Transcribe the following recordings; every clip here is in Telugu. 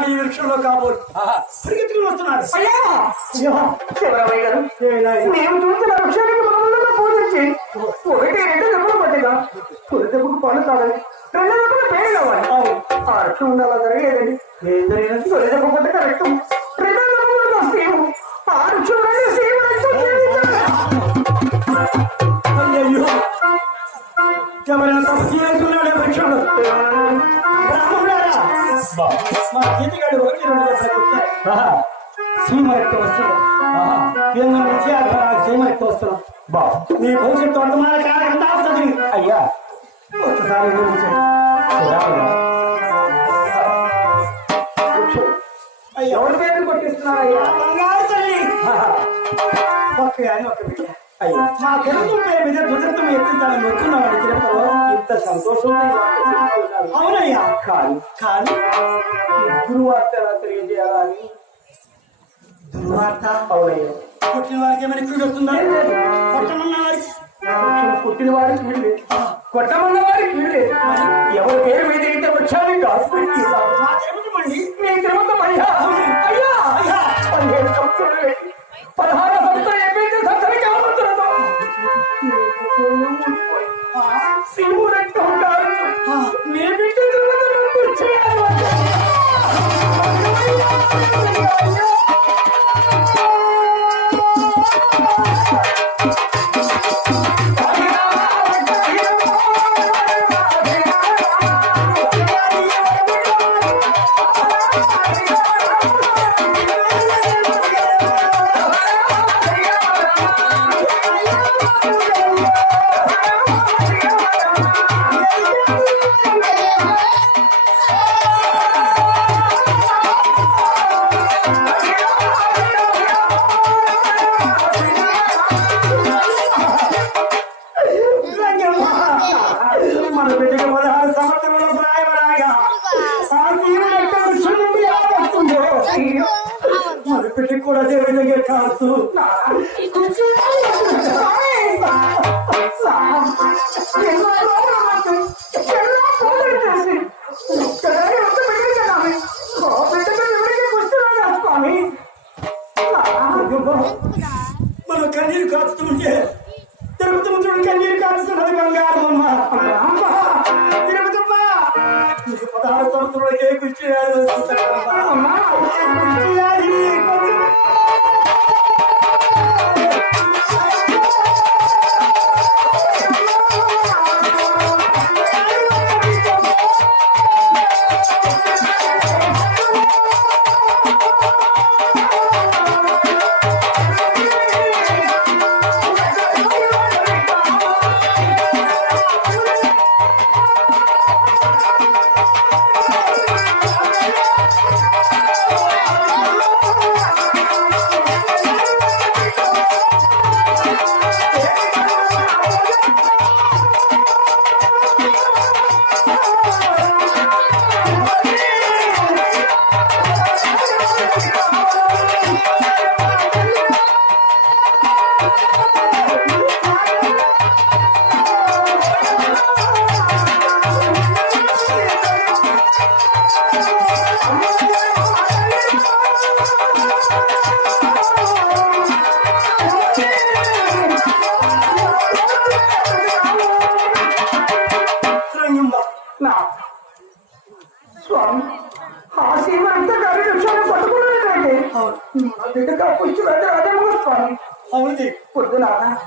ఉన్నాడు ఈ వృక్షంలో కాబోలు. పరిగెత్తుకుని వస్తున్నాడు అయ్యా! అయ్యో. మేము చూసిన వృక్షానికి మనమున్న పూజించి ఒకటి రెండు దెబ్బలు పట్టిగా తొలి దెబ్బకు పాలు తాగాలి. రెండు దెబ్బలు పేరు కావాలి. ఆ రక్షణ ఉండాలి జరిగేదండి? ఏం జరిగినది? తొలి దెబ్బ కొట్ట రక్తం. రెండు ఆ. అయ్యయ్యో! ఎవరైనా తప్పు చేస్తున్నాడు వృక్షంలో. బ్రాహ్మణులారా, మా గీతగాడు ఒకటి రెండు సీమ ఎక్కువ సీమ ఎక్కువ వస్తున్నాం బా. నీ భవిష్యత్తు వర్తమాన కాలం అయ్యా. ఒక్కసారి ఎవరి పేరు బంగారు తల్లి ఒక్క కానీ ఒక్క బిడ్డ అయ్యా మా పేరు మీద ధ్వజత్వం ఎత్తించాలని వచ్చున్నామని తిరుపతిలో ఇంత చెప్తున్నారు. అవునయ్యా కానీ కానీ గురువార్త ఎలా తెలియజేయాలా అని దుర్వార్త అవునయ్యా పుట్టిన వారికి ఏమైనా కీడు వస్తుందా కొట్టమన్న వారికి పుట్టిన వారికి వీళ్ళే కొట్టమన్న వారికి వీళ్ళే ఎవరి పేరు మీద అయితే వచ్చాను కాదు మా మన కన్నీరు కాచుతుంటే తిరుపతి ముద్రుడు కన్నీరు కాచుతున్నది బంగారం అమ్మ అమ్మ తిరుపతమ్మ పదహారు సంవత్సరాలకే కృషి చేయాలి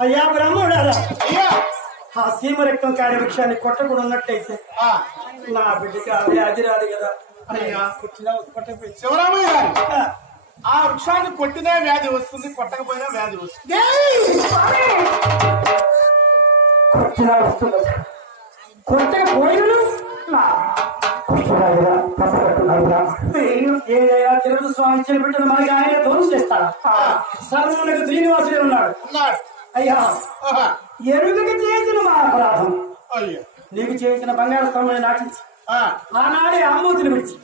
అయ్యా బ్రహ్మణారా అయ్యా ఆ సీమ రక్తం కాని వృక్షాన్ని కొట్టకుండా ఉన్నట్టయితే నా బిడ్డకి ఆ వ్యాధి రాదు కదా. అయ్యా. పుట్టిన కొట్టకపోయి శివరామయ్య ఆ. వృక్షాన్ని కొట్టినా వ్యాధి వస్తుంది కొట్టకపోయినా వ్యాధి వస్తుంది. కొట్టినా వస్తుంది. కొట్టక పోయిన నా కొట్టినాయిరా తప్పకట్టున్నాయిరా ఏదయ్యా తిరుపతి స్వామి చెల్లిపెట్టిన మనకి ఆయన దోషం చేస్తాడా? సర్వమునకు శ్రీనివాసుడే ఉన్నాడు. ఉన్నాడు. అయ్యా ఎరుగుకి చేసిన మా అపరాధం నీకు చేసిన బంగారు స్తంభాన్ని నాటించి ఆనాడే ఆమోదిని పిలిచి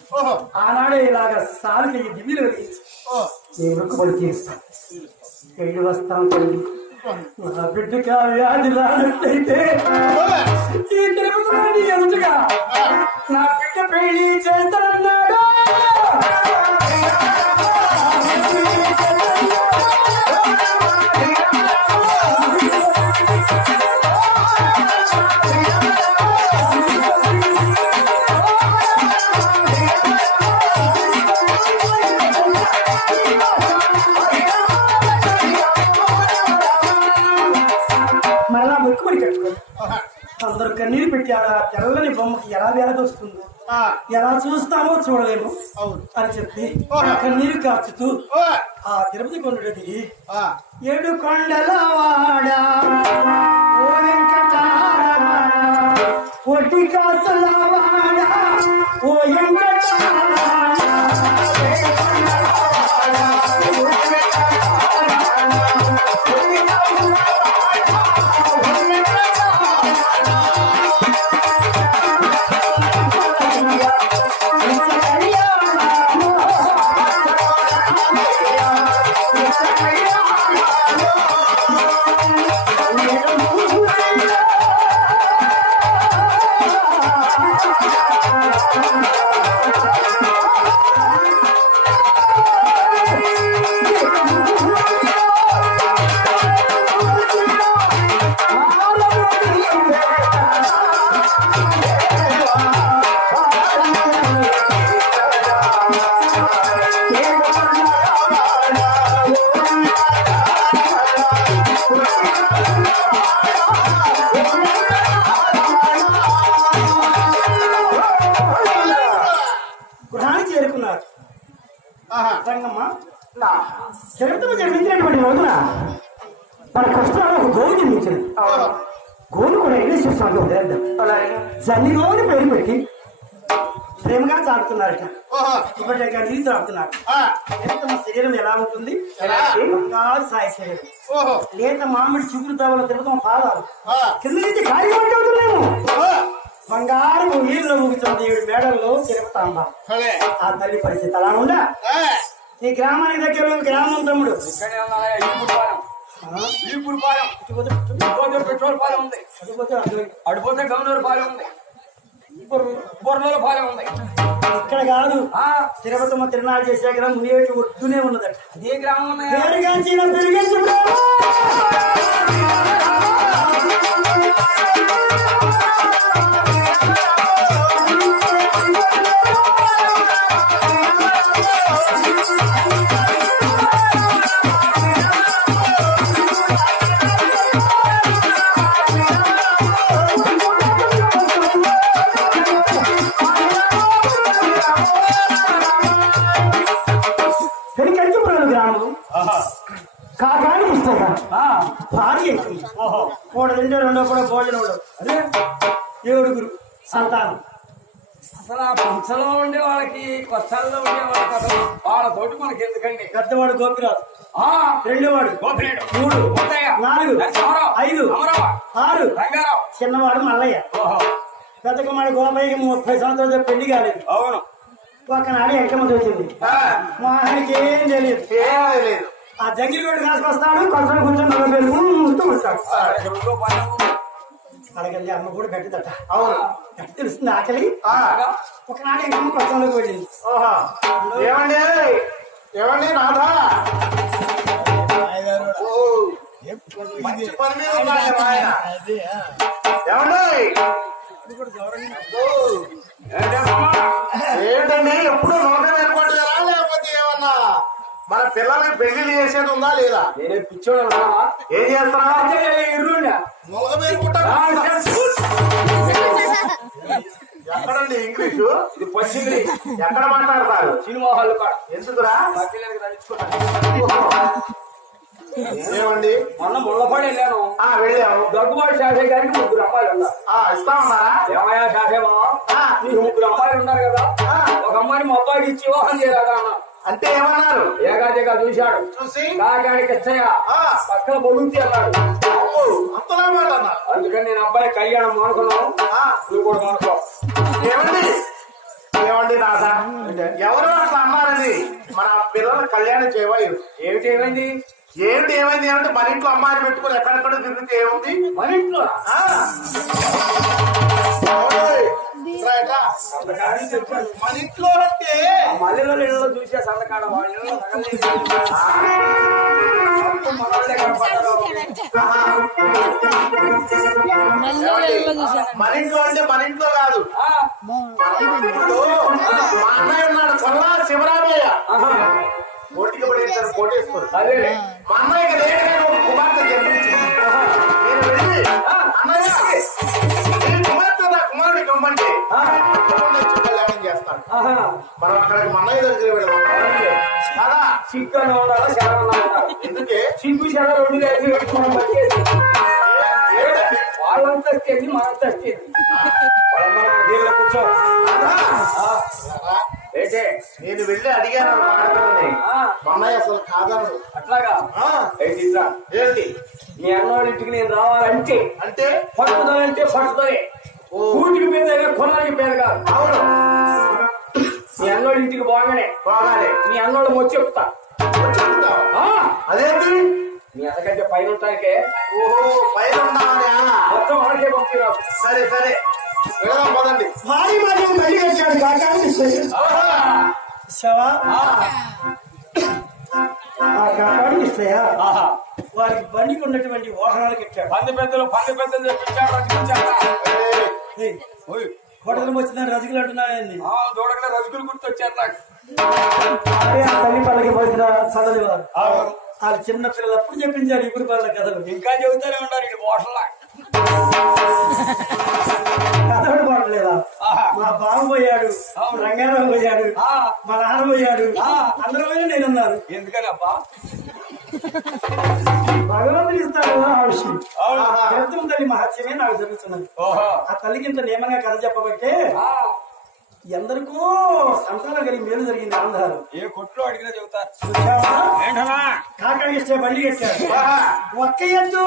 ఆనాడే ఇలాగ సాలి దివ్యలు వెలిగించి నేను రుక్కుబడి తీరుస్తాను. ఏడు వస్తాను తల్లి. నా బిడ్డకి వ్యాధి రానట్లయితే ఈ తిరుపతి ఎదుటగా నా బిడ్డ పెళ్ళి చేస్తాడు ఎలా చూస్తామో చూడలేము. అవును. అని చెప్పి కన్నీరు కార్చుతూ ఓ, ఆ తిరుపతి కొండ దిగి ఏడు కొండలవాడ ఓ వెంకటారమణ ఒట్టి కాసులవాడ ఓ వెంకటారమణ ప్రేమగా సాగుతున్నారట ఓహో, ఇప్పటి నీళ్ళు తాగుతున్నారు. ఆ, లేత మా శరీరం ఎలా ఉంటుంది? బంగారు సాయి శరీరం. ఓహో, లేత మామిడి చిగురు తావల తిరుగుతాం పాదాలు. ఆ, కింద నుంచి ఖాళీ అవుతున్నాము బంగారు నీళ్ళు ఊగుతున్న ఏడు మేడల్లో తిరుగుతాంబా సరే. ఆ తల్లి పరిస్థితి అలా ఉందా? ఆ, ఈ గ్రామానికి దగ్గరలో గ్రామం తమ్ముడు. పెట్రోల్ పాలెం ఉంది. అడిపోతే గవర్నర్ పాలెం ఉంది. బొర్రల పాలెం ఉంది. ఇక్కడ కాదు. ఆ. తిరుపతమ్మ తిరునాళ్ళు చేశాక మునియేటి ఒడ్డునే ఉన్నదట. అదే గ్రామం ఉన్నాయా అసలు ఆ పంచలో ఉండే వాళ్ళకి కొత్తల్లో ఉండే వాళ్ళకి అసలు వాళ్ళతోటి మనకి ఎందుకండి? పెద్దవాడు గోపిరాజు. ఆ రెండోవాడు. గోపినేడు మూడు. ముత్తయ్య నాలుగు. నరసింహారావు ఐదు. అమరావ ఆరు. రంగారావు. చిన్నవాడు మల్లయ్య. ఓహో. పెద్ద కుమారుడు గోపయ్యకి ముప్పై సంవత్సరాలు పెళ్ళి కాలేదు. అవును. ఒకనాడు ఎంకమ్మ చూసింది ఆ, మా ఆయనకి ఏం తెలియదు. ఏమీ లేదు ఆ జంగిల్ రోడ్డు కాసుకొస్తాడు కొంచెం కొంచెం ఉంటాడు. అడగండి అమ్మ కూడా గట్టిదట అవును. గట్టి తెలుస్తుంది ఆకలి? ఆ, ఒకనాడు ఎంకమ్మ కొంచెంలోకి వెళ్ళింది ఓహో. ఏమండి? ఏమండి ఓ, మంచి పని మీద ఉన్నాడు ఆయన. ఏమండి? పిల్లలకి పెళ్ళి చేసేది ఉందా లేదా? నేనే పిచ్చోడు అనుకున్నావా? ఏం చేస్తారా. ఎక్కడండి ఇంగ్లీషు? ఇది పశ్చిమి ఎక్కడ మాట్లాడతారు? సినిమా హాల్ ఎందుకురా? ఏమండి? మొన్న ముళ్ళపాడు వెళ్ళాను. ఆ వెళ్ళాము దగ్గుబాటు శాఖయ్య గారికి ముగ్గురు అమ్మాయిలు ఉన్నారు. ఆ ఇస్తామన్నారా ఏమయ్యా శాఖే మామ ఆ, నీకు ముగ్గురు అమ్మాయిలు ఉన్నారు కదా. ఒక అమ్మాయిని మా అబ్బాయికి ఇచ్చి వివాహం చేయరాదా అన్న అంటే ఏమన్నారు ఏకాదిగా చూశాడు. చూసి. పక్కన బొలుంతి అన్నాడు. అంతలా మాట అన్నారు అందుకని నేను అబ్బాయి కళ్యాణం మానుకున్నాను. నువ్వు కూడా మానుకో. ఏమండి? ఏమండి నాదా ఎవరు అట్లా అన్నారని మన పిల్లల కళ్యాణం చేయవాలి ఏమిటి ఏమైంది? ఏంటి ఏమైంది అంటే మన ఇంట్లో అమ్మాయిని పెట్టుకుని ఎక్కడెక్కడ తిరిగితే ఏముంది? మన ఇంట్లో? మన ఇంట్లో అంటే? ఆ మల్లెల ఇళ్ళలో చూసే. ఏమండి? మన ఇంట్లో అంటే మన ఇంట్లో కాదు. మా అన్నయ్య ఉన్నాడు కొల్లా శివరామయ్య. పోటీకి పడి ఇద్దరు అదే. మా లేటుగా ఒక కుమార్తె జన్మించింది. నేను వెళ్ళి అన్నయ్య నీ కుమార్తె నాకు కుమారుడి కమ్మంటే కళ్యాణం. మనం అక్కడికి దగ్గర కదా? ఎందుకే? సిగ్గు రెండు కలిసి పెట్టుకోవడం? వాళ్ళంతా వచ్చేది మనంతా వచ్చేది కూర్చో. ఏంటే? నేను వెళ్ళి అడిగాను. మన్నయ్య అసలు కాదనడు అట్లాగా? ఏంటి మీ అన్నోళ్ళ ఇంటికి నేను రావాలంటే అంటే? పట్టుదలంటే పట్టుదలే. కూటికి పేద కొనానికి పేద కాదు. అవును. మీ అన్నోళ్ళ ఇంటికి బాగానే. బాగానే. మీ అన్నోళ్ళ వచ్చి చెప్తా. అదేంటి? మీ అంతకంటే పైన ఉంటానికే. ఓహో పైన మొత్తం మనకే పంపిరా సరే సరే. భారీ మరియు మళ్ళీ వచ్చాడు కాకాని ఆహా. శవా ఆ కాకాని ఇస్తాయా వారికి బండికి ఉన్నటువంటి వాహనాలకు ఇచ్చాడు పంది పెద్దలు పంది పెద్దలు ఏయ్, కోటలు వచ్చిన రజకులు అంటున్నాయండి. దూడగల రజుకులు గుర్తొచ్చారు నాకు. తల్లి పల్లకి పోసిన చదవి వారు వాళ్ళు చిన్న పిల్లలు అప్పుడు చెప్పించారు ఇప్పుడు పల్ల కథలు. ఇంకా చెబుతూనే ఉన్నారు ఇది మోషల్లా కథలు పాడలేదా మా బావ పోయాడు రంగారావు పోయాడు. మా నాన్న పోయాడు. ఆ. అందరూ పోయినా నేనున్నాను. ఎందుకని అబ్బా భగవంతుడు ఇస్తాడు కదా ఆ విషయం. అవును. ఎంతో తల్లి మహత్యమే నాకు జరుగుతున్నది. ఓహో. ఆ తల్లికి ఇంత నియమంగా కథ చెప్పబట్టే ఆ, ఎందరికో సంతానం కలిగి మేలు జరిగింది ఆంధ్రాలు ఏ కొట్లో అడిగినా చెబుతారు కాకాకి ఇచ్చే బండి కట్టాడు. ఒక్క ఎద్దు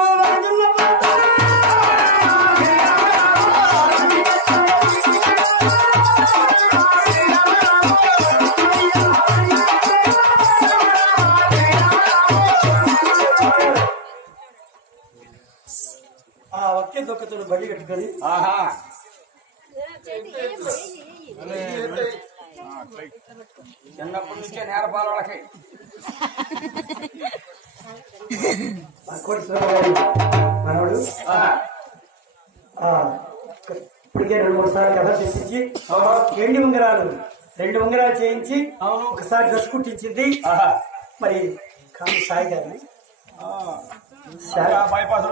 వాళ్ళకి. ఆ, ఇప్పటికే రెండు మూడు సార్లు కథ రెండు ఉంగరాలు రెండు ఉంగరాలు చేయించి అవును. ఒకసారి డ్రెస్ కుట్టించింది. మరి కాదు సాయి గారిని బైపాస్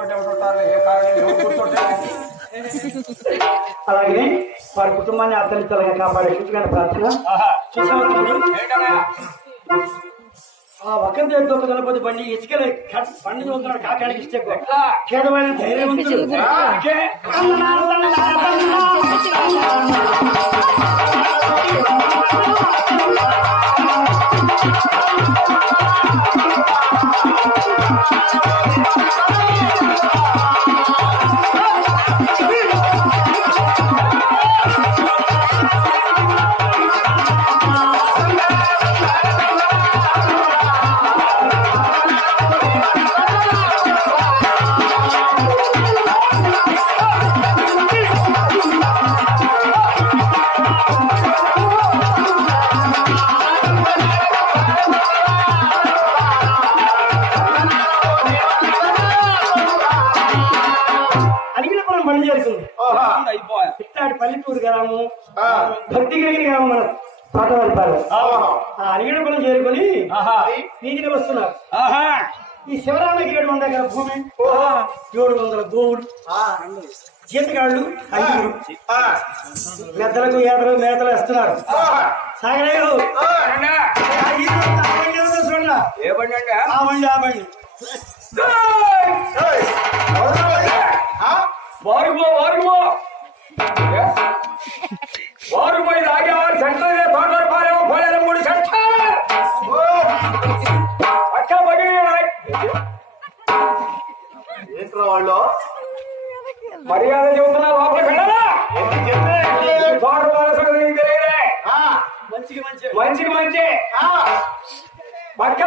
అలాగే వారి కుటుంబాన్ని అతని తలగా కాపాడే ప్రార్థన? ఏంటన్నా ఆ ఒక్క దగ్గర ఒక తలపతి బండి ఇసుకలే బండి చూస్తున్నాడు కాకాడికి ఇస్తే ఖేదమైన ధైర్యవంతుడు ఓకే. అడిగినప్పుడు భూమి. ఏడు వందల గోవులు జీతగాళ్ళు ఐదుగురు. ఆ. మెద్దలకు ఏదలు మేతలు వేస్తున్నారు. చూడరా ఏ బండి అండి ఆ బండి ఆ బండి. ఏయ్, ఎవరు? ఆ? వారుగో వారుగో ఏ? వారుపోయి లాగేవారు సెంటర్ తోటలు పారేమో పోలేరు మూడు సెంటర్ ఓ. పక్క పగిలి సంగతి నీకు తెలియదే ఆ. మంచిగా మంచి. మంచికి మంచి. ఆ. పక్క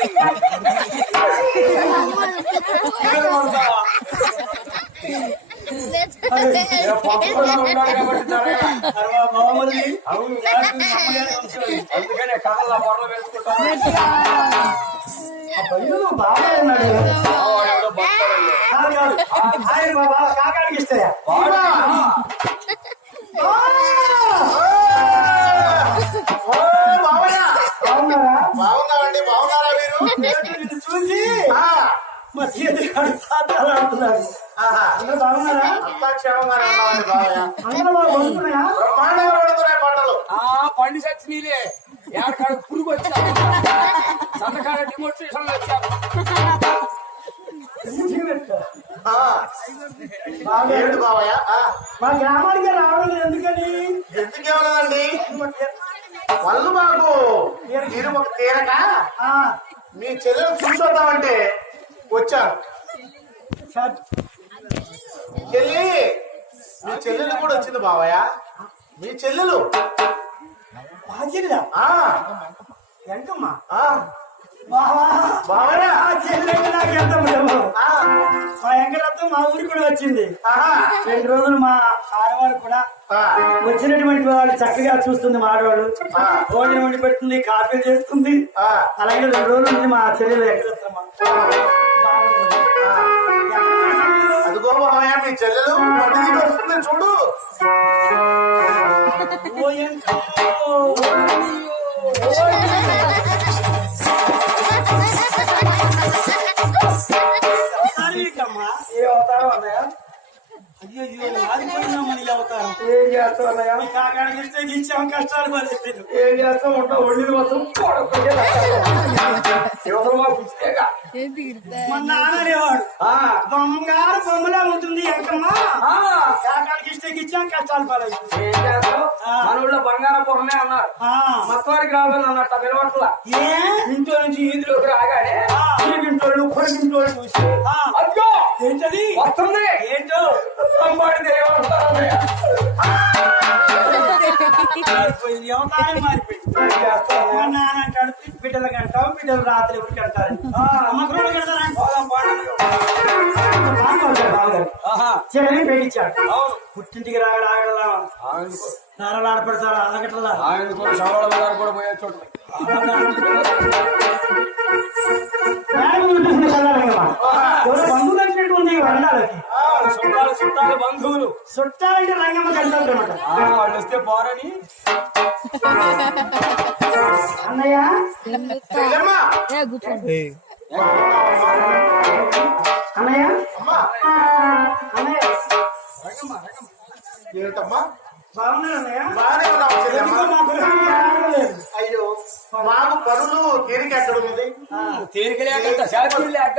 అందుకనే కథల్లో బొరలు వేసుకుంటాను బాగా ఉన్నాడు ఆయన బాబా కాకాడికి ఇస్తాయా చేతి కాడు పాత్రలు ఆడుతున్నారు ఆహా. అందరూ బాగున్నారా అంతా క్షేమంగానే ఉన్నామండి బావయ్య అందరూ బాగా బాగున్నాయా బ్రహ్మాండంగా పడుతున్నాయి పంటలు ఆ. పండి సచ్చినీలే ఏడకాడ పురుగు వచ్చా వచ్చారు బావయ్య ఆ, మా గ్రామానికి రావడం ఎందుకని ఎందుకేమన్నదండి వాళ్ళు మాకు మీరు ఒక తీరక? ఆ, మీ చెల్లెలు చూసొద్దామంటే వచ్చాను సార్, చెల్లి మీ చెల్లెలు కూడా వచ్చింది బావయ్య. మీ చెల్లెలు? ఎంకమ్మా బావయ్య. ఆ చెల్లెంటే నాకు ఎంత ప్రేమ. ఆ, మా మా ఊరికి కూడా వచ్చింది. రెండు రోజులు మా ఆడవాళ్ళు కూడా వచ్చినటువంటి వాళ్ళు చక్కగా చూస్తుంది మా ఆడవాళ్ళు. భోజనం వండి పెడుతుంది కాఫీ చేస్తుంది అలాగే రెండు రోజులు ఉంది మా చెల్లెలు వెంకటత్వమ్మ అదిగో బావయ్య మీ చెల్లెలు వస్తుంది చూడు. ఏ అవతారం అన్నయ్య? అయ్యో అయ్యో ఆగిపోయిందమ్మా నీ అవతారం. ఏం చేస్తావు అన్నయ్య? మీ కాకాడికి ఇస్తే ఇచ్చాం కష్టాలు పడిపోయింది ఏం చేస్తావు? ఉంటావు మాకు ఇస్తేగా మా అనేవాడు. ఆ, బొమ్మగారు బొమ్మలా ఉంటుంది ఎంకమ్మ. ఆ, కాకాడికి ఇస్తే ఇచ్చాం కష్టాలు పడైపోయింది ఏం చేస్తావు? మన ఊళ్ళో బంగారం పొరనే అన్నారు. మత్వారికి రావాలని అన్నట్ట పిలవట్ల ఏ? ఇంట్లో నుంచి ఈదులోకి రాగానే. ఇంటోళ్ళు కొడుకింటోళ్ళు చూసి ఆ. అయ్యో ఏంటది? వస్తుంది! ఏంటో? అన్నయ్య. మారిపోయింది అవతారం మారిపోయింది. బిడ్డలు రాత్రి కూడా కడతారా చెల్లెని పెట్టించాడు. పుట్టింటికి రాగడ ఆగడలా? నారలు ఆడపడతారా? ఆగట్లా ఆయన కూడా శవళ బజార్ కూడా పోయే చోట. బంధువులు చుట్టాలు చుట్టాలు చుట్టాలంటే రంగమ్మ ఆ, వాళ్ళు వస్తే పోరని. అన్నయ్య? అన్నయ్య? అమ్మా! అన్నయ్య. ఏంటమ్మా. అయ్యో మాకు పనులు తీరిక ఎక్కడ ఉన్నది తేలిక లేక లేక.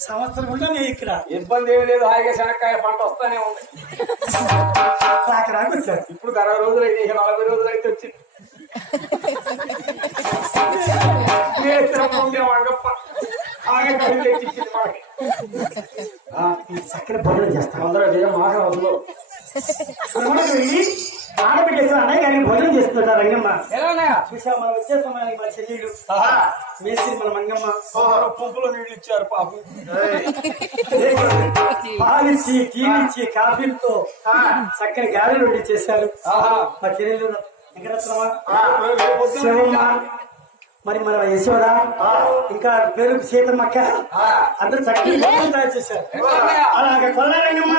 సంవత్సరం కూడా నేను ఇక్కడ. ఇబ్బంది ఏమి లేదు హాయిగా శనక్కాయ పంట వస్తానే ఉంది. రాక ఇప్పుడు అరవై రోజులు అయితే ఇక నలభై రోజులు అయితే వచ్చింది చక్కని భోజనం చేస్తాను అందరూ ఏదో మాట అన్నయ్య గారికి భోజనం చేస్తుంటారు రంగమ్మ? చూసా మనం వచ్చే సమయానికి మన చెల్లెలు ఆహా. మేస్త్రి మన మంగమ్మ. పంపులో నీళ్ళు ఇచ్చారు పాపం పాలిచ్చి టీనిచ్చి కాఫీలతో. చక్కని గారెలు వండి చేశారు ఆహా. మా చెల్లెలు వెంకటరత్నమ్మ. శివమ్మ మరి మన యశోద ఇంకా పేరు సీతమ్మక్క. అందరూ చక్కటి తయారు చేశారు. అలాగే కొల్లారంగమ్మ